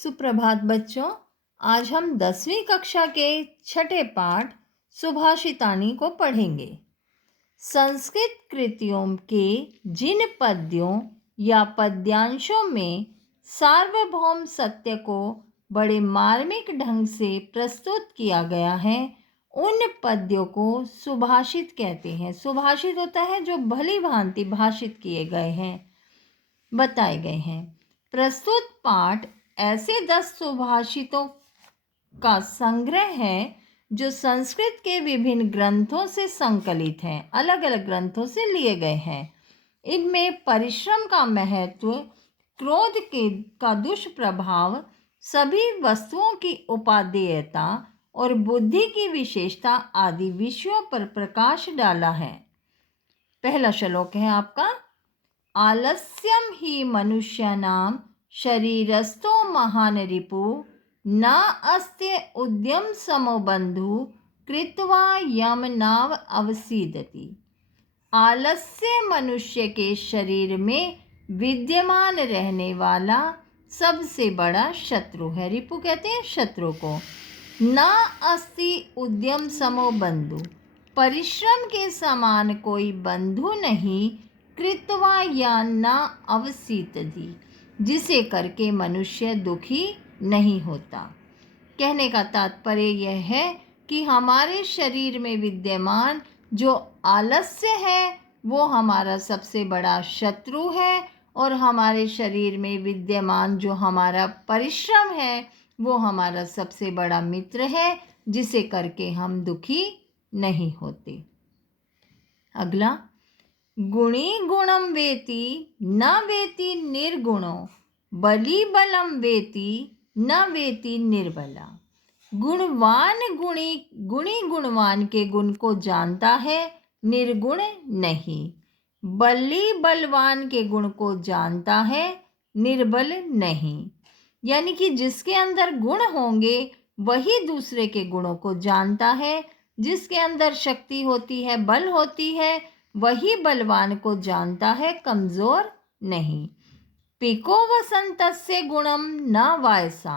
सुप्रभात बच्चों। आज हम 10वीं कक्षा के छठे पाठ सुभाषितानी को पढ़ेंगे। संस्कृत कृतियों के जिन पद्यों या पद्यांशों में सार्वभौम सत्य को बड़े मार्मिक ढंग से प्रस्तुत किया गया है, उन पद्यों को सुभाषित कहते हैं। सुभाषित होता है जो भली भांति भाषित किए गए हैं, बताए गए हैं। प्रस्तुत पाठ ऐसे 10 सुभाषितों का संग्रह है जो संस्कृत के विभिन्न ग्रंथों से संकलित हैं, अलग अलग ग्रंथों से लिए गए हैं। इनमें परिश्रम का महत्व, क्रोध का दुष्प्रभाव, सभी वस्तुओं की उपादेयता और बुद्धि की विशेषता आदि विषयों पर प्रकाश डाला है। पहला श्लोक है आपका, आलस्यम ही मनुष्यानां शरीरस्थो महान रिपु न अस्त्य उद्यम समो बंधु कृत्वा यम नाव अवसीदति। आलस्य मनुष्य के शरीर में विद्यमान रहने वाला सबसे बड़ा शत्रु है। रिपु कहते हैं शत्रु को। न अस्ति उद्यम समो बंधु, परिश्रम के समान कोई बंधु नहीं। कृत्वा या न अवसीदति, जिसे करके मनुष्य दुखी नहीं होता। कहने का तात्पर्य यह है कि हमारे शरीर में विद्यमान जो आलस्य है वो हमारा सबसे बड़ा शत्रु है, और हमारे शरीर में विद्यमान जो हमारा परिश्रम है वो हमारा सबसे बड़ा मित्र है, जिसे करके हम दुखी नहीं होते। अगला, गुणी गुणम वेति न वेति निर्गुणो बली बलम वेति न वेति निर्बला। गुणवान गुणी गुणवान के गुण को जानता है, निर्गुण नहीं। बली बलवान के गुण को जानता है, निर्बल नहीं। यानी कि जिसके अंदर गुण होंगे वही दूसरे के गुणों को जानता है। जिसके अंदर शक्ति होती है, बल होती है, वही बलवान को जानता है, कमजोर नहीं। पिको वसंतस्य गुणम न वायसा,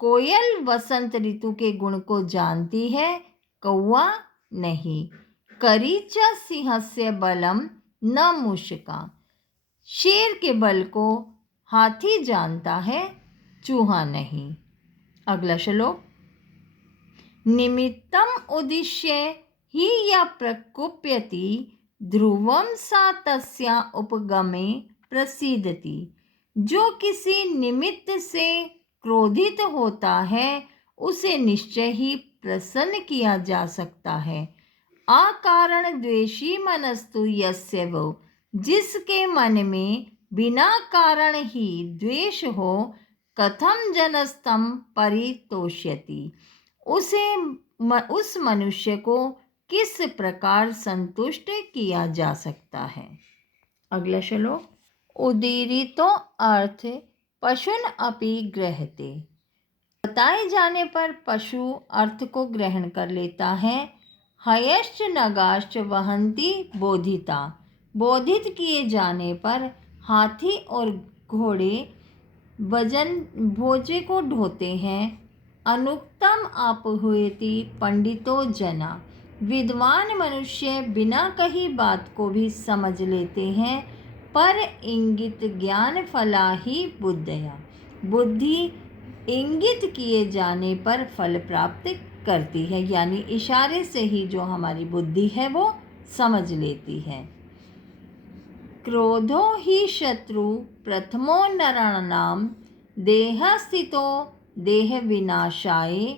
कोयल वसंत ऋतु के गुण को जानती है, कौवा नहीं। करीच सिंहस्य बलम न मूषका, शेर के बल को हाथी जानता है, चूहा नहीं। अगला श्लोक, निमित्तम उद्दिश्य ही या प्रकुप्यति ध्रुवम सा तस्या उपगमे प्रसीदति। जो किसी निमित्त से क्रोधित होता है उसे निश्चय ही प्रसन्न किया जा सकता है। अकारण द्वेषी मनस्तु यस्य वो, जिसके मन में बिना कारण ही द्वेष हो, कथम जनस्तम परितोष्यति, उस मनुष्य को किस प्रकार संतुष्ट किया जा सकता है। अगला श्लोक, उदीरितो अर्थ पशुन अपि ग्रहते, बताए जाने पर पशु अर्थ को ग्रहण कर लेता है। हयश्च नगाश्च वहन्ति बोधिता, बोधित किए जाने पर हाथी और घोड़े वजन भोजे को ढोते हैं। अनुक्तम आपुहुयति पंडितो जना, विद्वान मनुष्य बिना कही बात को भी समझ लेते हैं। पर इंगित ज्ञान फला ही बुद्धया, बुद्धि इंगित किए जाने पर फल प्राप्त करती है। यानी इशारे से ही जो हमारी बुद्धि है वो समझ लेती है। क्रोधो ही शत्रु प्रथमो नराणाम देह स्थितो देह विनाशाय,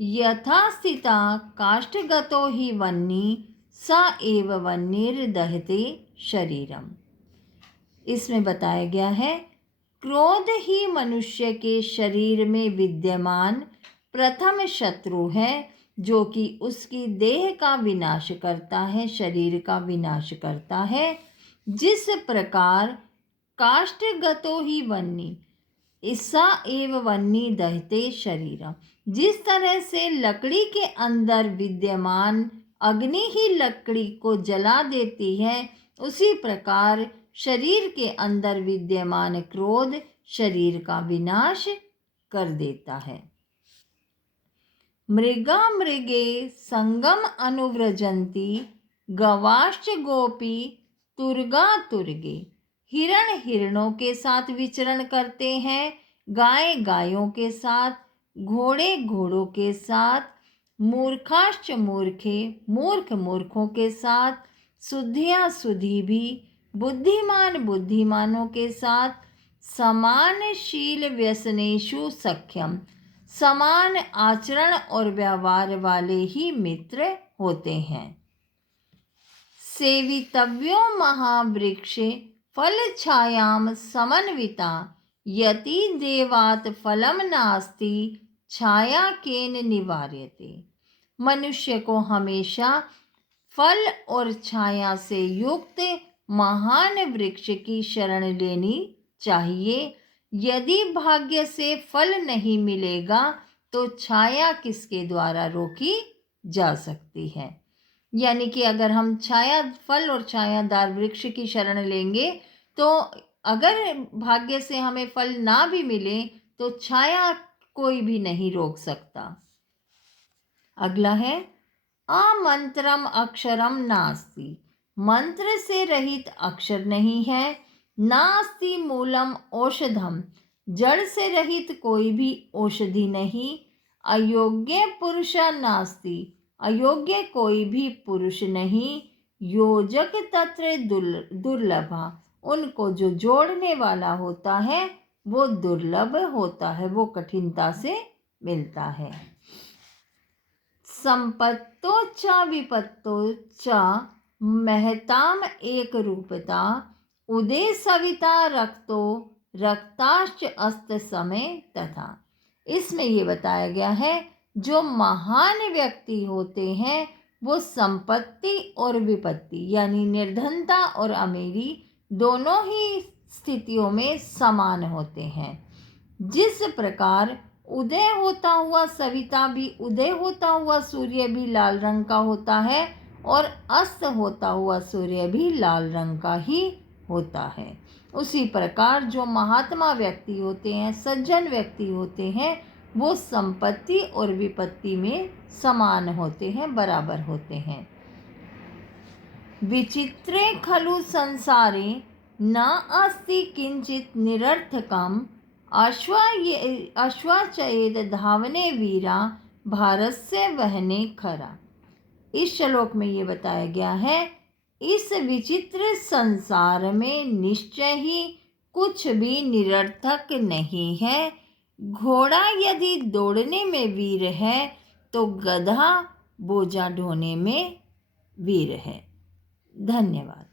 यथा स्थिता काष्ठगतो ही वह्नि स एव वह्निर्दहते शरीरम। इसमें बताया गया है, क्रोध ही मनुष्य के शरीर में विद्यमान प्रथम शत्रु है, जो कि उसकी देह का विनाश करता है, शरीर का विनाश करता है। जिस प्रकार काष्ठगतो ही वह्नि सा एव वह्नि दहते शरीरम, जिस तरह से लकड़ी के अंदर विद्यमान अग्नि ही लकड़ी को जला देती है, उसी प्रकार शरीर के अंदर विद्यमान क्रोध शरीर का विनाश कर देता है। मृगा मृगे संगम अनुव्रजंती, गवाश्च गोपी तुर्गा तुर्गे। हिरण हिरणों के साथ विचरण करते हैं, गाय गायों के साथ, घोड़े घोड़ों के साथ, मूर्खाश्च मूर्खे मूर्ख मूर्खों के साथ, सुधिया सुधी भी, बुद्धिमान बुद्धिमानों के साथ, समानशील व्यसनेषु सख्यम। समान आचरण और व्यवहार वाले ही मित्र होते हैं। सेवितव्यो महावृक्षे फल छायाम समन्विता, यति देवात फलम नास्ति छाया केन निवार्यते। मनुष्य को हमेशा फल और छाया से युक्त महान वृक्ष की शरण लेनी चाहिए। यदि भाग्य से फल नहीं मिलेगा तो छाया किसके द्वारा रोकी जा सकती है। यानी कि अगर हम फल और छायादार वृक्ष की शरण लेंगे तो अगर भाग्य से हमें फल ना भी मिले तो छाया कोई भी नहीं रोक सकता। अगला है अमंत्रम अक्षरम नास्ति। मंत्र से रहित अक्षर नहीं है। नास्ति मूलम औषधम, जड़ से रहित कोई भी औषधि नहीं। अयोग्य पुरुष नास्ति, अयोग्य कोई भी पुरुष नहीं। योजक तत्र दुर्लभा, उनको जो जोड़ने वाला होता है वो दुर्लभ होता है, वो कठिनता से मिलता है। संपत्तो च विपत्तो च महताम एक रूपता, उदे सविता रक्तो रक्ताश्च अस्त समय तथा। इसमें ये बताया गया है जो महान व्यक्ति होते हैं वो संपत्ति और विपत्ति यानी निर्धनता और अमीरी दोनों ही स्थितियों में समान होते हैं। जिस प्रकार उदय होता हुआ सविता भी, उदय होता हुआ सूर्य भी लाल रंग का होता है और अस्त होता हुआ सूर्य भी लाल रंग का ही होता है, उसी प्रकार जो महात्मा व्यक्ति होते हैं, सज्जन व्यक्ति होते हैं, वो संपत्ति और विपत्ति में समान होते हैं, बराबर होते हैं। विचित्रे खलु संसारे न अस्ति किंचित निरर्थकम, अश्वाचयेद धावने वीरा भारस्य वहने खरा। इस श्लोक में ये बताया गया है इस विचित्र संसार में निश्चय ही कुछ भी निरर्थक नहीं है। घोड़ा यदि दौड़ने में वीर है तो गधा बोझा ढोने में वीर है। धन्यवाद।